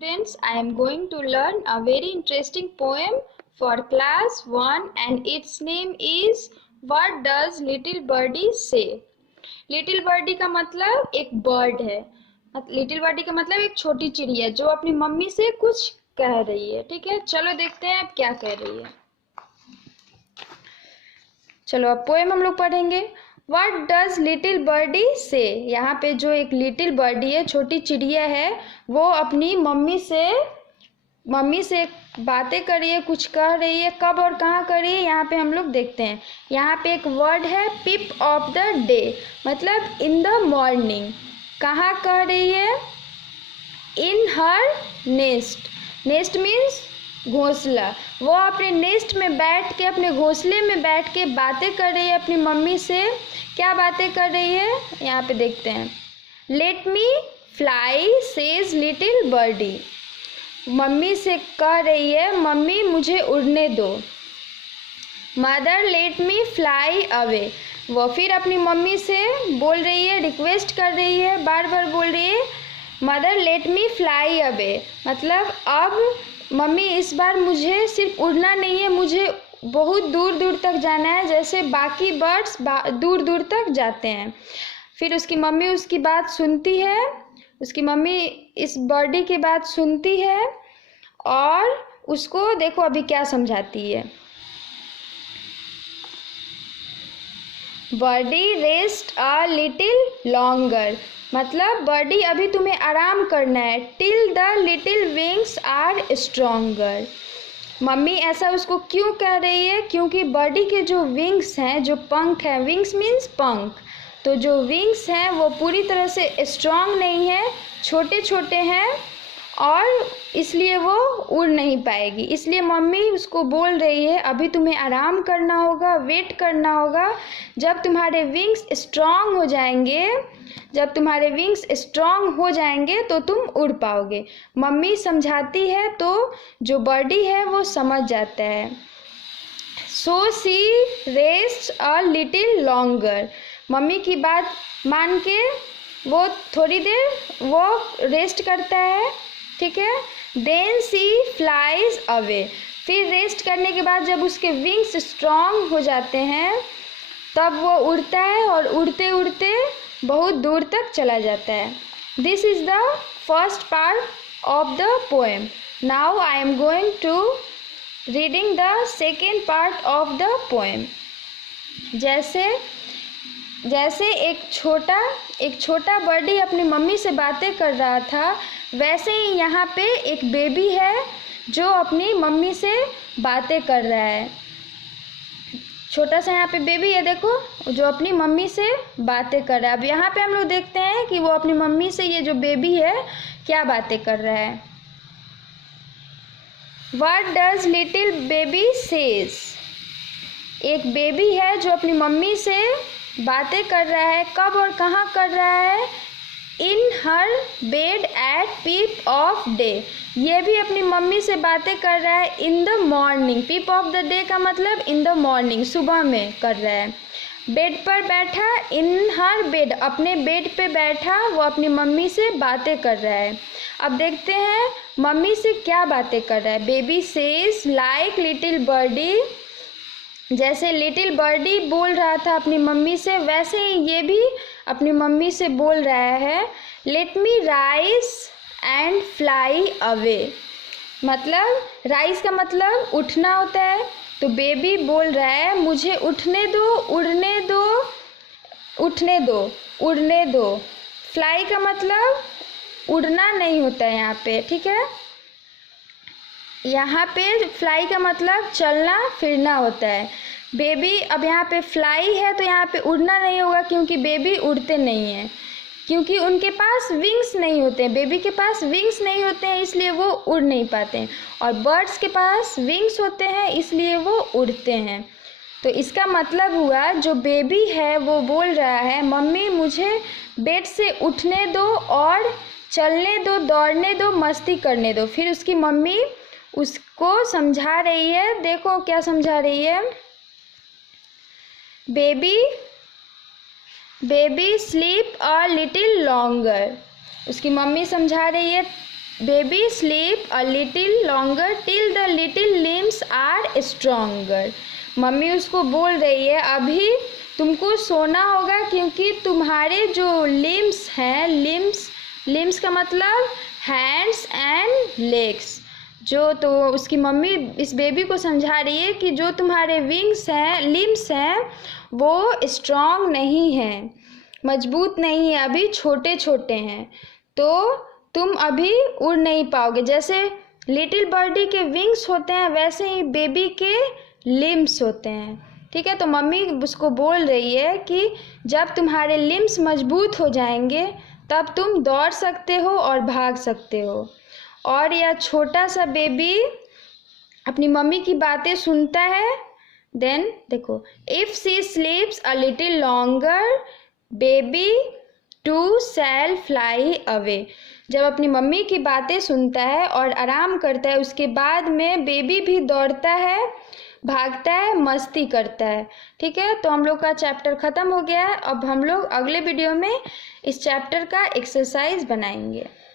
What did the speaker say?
Students, I am going to learn a very interesting poem for class 1 and its name is What does little birdie say? Little birdie का मतलब एक bird है। Little birdie का मतलब एक छोटी चिड़िया जो अपनी मम्मी से कुछ कह रही है। ठीक है, चलो देखते हैं अब क्या कह रही है। चलो अब पोएम हम लोग पढ़ेंगे। What does little birdie say? यहाँ पे जो एक लिटिल बर्डी है, छोटी चिड़िया है, वो अपनी मम्मी से बातें कर रही है, कुछ कह रही है। कब और कहाँ कर रही है यहाँ पे हम लोग देखते हैं। यहाँ पे एक वर्ड है पिप ऑफ द डे, मतलब इन द मॉर्निंग। कहाँ कह रही है? In her nest. Nest means घोंसला। वो अपने नेस्ट में बैठ के, अपने घोंसले में बैठ के बातें कर रही है अपनी मम्मी से। क्या बातें कर रही है यहाँ पे देखते हैं। Let me fly says little birdie. Mummy से कह रही है, मम्मी मुझे उड़ने दो। Mother let me fly away. वो फिर अपनी मम्मी से बोल रही है, रिक्वेस्ट कर रही है, बार बार बोल रही है mother let me fly away, मतलब अब मम्मी इस बार मुझे सिर्फ उड़ना नहीं है, मुझे बहुत दूर दूर तक जाना है, जैसे बाकी बर्ड्स दूर दूर तक जाते हैं। फिर उसकी मम्मी उसकी बात सुनती है, उसकी मम्मी इस बर्डी की बात सुनती है और उसको देखो अभी क्या समझाती है। Birdie rest a little longer, मतलब बर्डी अभी तुम्हें आराम करना है। Till the little wings are stronger. Mummy ऐसा उसको क्यों कह रही है? क्योंकि बर्डी के जो विंग्स हैं, जो पंख हैं, विंग्स मीन्स पंख, तो जो विंग्स हैं वो पूरी तरह से स्ट्रॉन्ग नहीं है, छोटे छोटे हैं और इसलिए वो उड़ नहीं पाएगी। इसलिए मम्मी उसको बोल रही है अभी तुम्हें आराम करना होगा, वेट करना होगा। जब तुम्हारे विंग्स स्ट्रॉन्ग हो जाएंगे, जब तुम्हारे विंग्स स्ट्रॉन्ग हो जाएंगे तो तुम उड़ पाओगे। मम्मी समझाती है तो जो बर्डी है वो समझ जाता है। So see rest a little longer. Mummy की बात मान के वो थोड़ी देर वो रेस्ट करता है। ठीक है, देन सी फ्लाइज अवे। फिर रेस्ट करने के बाद जब उसके विंग्स स्ट्रॉन्ग हो जाते हैं तब वो उड़ता है और उड़ते उड़ते बहुत दूर तक चला जाता है। This is the first part of the poem. Now I am going to reading the second part of the poem. जैसे एक छोटा बर्डी अपनी मम्मी से बातें कर रहा था, वैसे ही यहाँ पे एक बेबी है जो अपनी मम्मी से बातें कर रहा है। छोटा सा यहाँ पे बेबी है, देखो, जो अपनी मम्मी से बातें कर रहा है। अब यहाँ पे हम लोग देखते हैं कि वो अपनी मम्मी से, ये जो बेबी है, क्या बातें कर रहा है। What does little baby says? एक बेबी है जो अपनी मम्मी से बातें कर रहा है। कब और कहाँ कर रहा है? In her bed at peep of day. ये भी अपनी मम्मी से बातें कर रहा है in the morning. Peep of the day का मतलब इन द मॉर्निंग, सुबह में कर रहा है। बेड पर बैठा, इन हर बेड, अपने बेड पे बैठा वो अपनी मम्मी से बातें कर रहा है। अब देखते हैं मम्मी से क्या बातें कर रहा है। Baby says like little birdie. जैसे लिटिल बर्डी बोल रहा था अपनी मम्मी से, वैसे ही ये भी अपनी मम्मी से बोल रहा है। Let me rise and fly away, मतलब राइज का मतलब उठना होता है, तो बेबी बोल रहा है मुझे उठने दो, उड़ने दो, उठने दो, उड़ने दो। फ्लाई का मतलब उड़ना नहीं होता है यहाँ पे। ठीक है, यहाँ पे फ्लाई का मतलब चलना फिरना होता है। बेबी, अब यहाँ पे फ्लाई है तो यहाँ पे उड़ना नहीं होगा क्योंकि बेबी उड़ते नहीं हैं, क्योंकि उनके पास विंग्स नहीं होते हैं। बेबी के पास विंग्स नहीं होते हैं इसलिए वो उड़ नहीं पाते हैं, और बर्ड्स के पास विंग्स होते हैं इसलिए वो उड़ते हैं। तो इसका मतलब हुआ जो बेबी है वो बोल रहा है मम्मी मुझे बेड से उठने दो और चलने दो, दौड़ने दो, मस्ती करने दो। फिर उसकी मम्मी उसको समझा रही है, देखो क्या समझा रही है। Baby sleep a little longer. उसकी मम्मी समझा रही है baby sleep a little longer till the little limbs are stronger. Mummy उसको बोल रही है अभी तुमको सोना होगा क्योंकि तुम्हारे जो लिम्स हैं, लिम्स का मतलब हैंड्स एंड लेग्स, जो तो उसकी मम्मी इस बेबी को समझा रही है कि जो तुम्हारे विंग्स हैं, लिम्स हैं, वो स्ट्रॉन्ग नहीं हैं, मजबूत नहीं है, अभी छोटे छोटे हैं, तो तुम अभी उड़ नहीं पाओगे। जैसे लिटिल बर्डी के विंग्स होते हैं वैसे ही बेबी के लिम्स होते हैं। ठीक है, तो मम्मी उसको बोल रही है कि जब तुम्हारे लिम्स मजबूत हो जाएंगे तब तुम दौड़ सकते हो और भाग सकते हो। और यह छोटा सा बेबी अपनी मम्मी की बातें सुनता है। देन देखो, if she स्लीप्स a little longer baby to shell fly away. जब अपनी मम्मी की बातें सुनता है और आराम करता है, उसके बाद में बेबी भी दौड़ता है, भागता है, मस्ती करता है। ठीक है, तो हम लोग का चैप्टर ख़त्म हो गया है। अब हम लोग अगले वीडियो में इस चैप्टर का एक्सरसाइज बनाएंगे।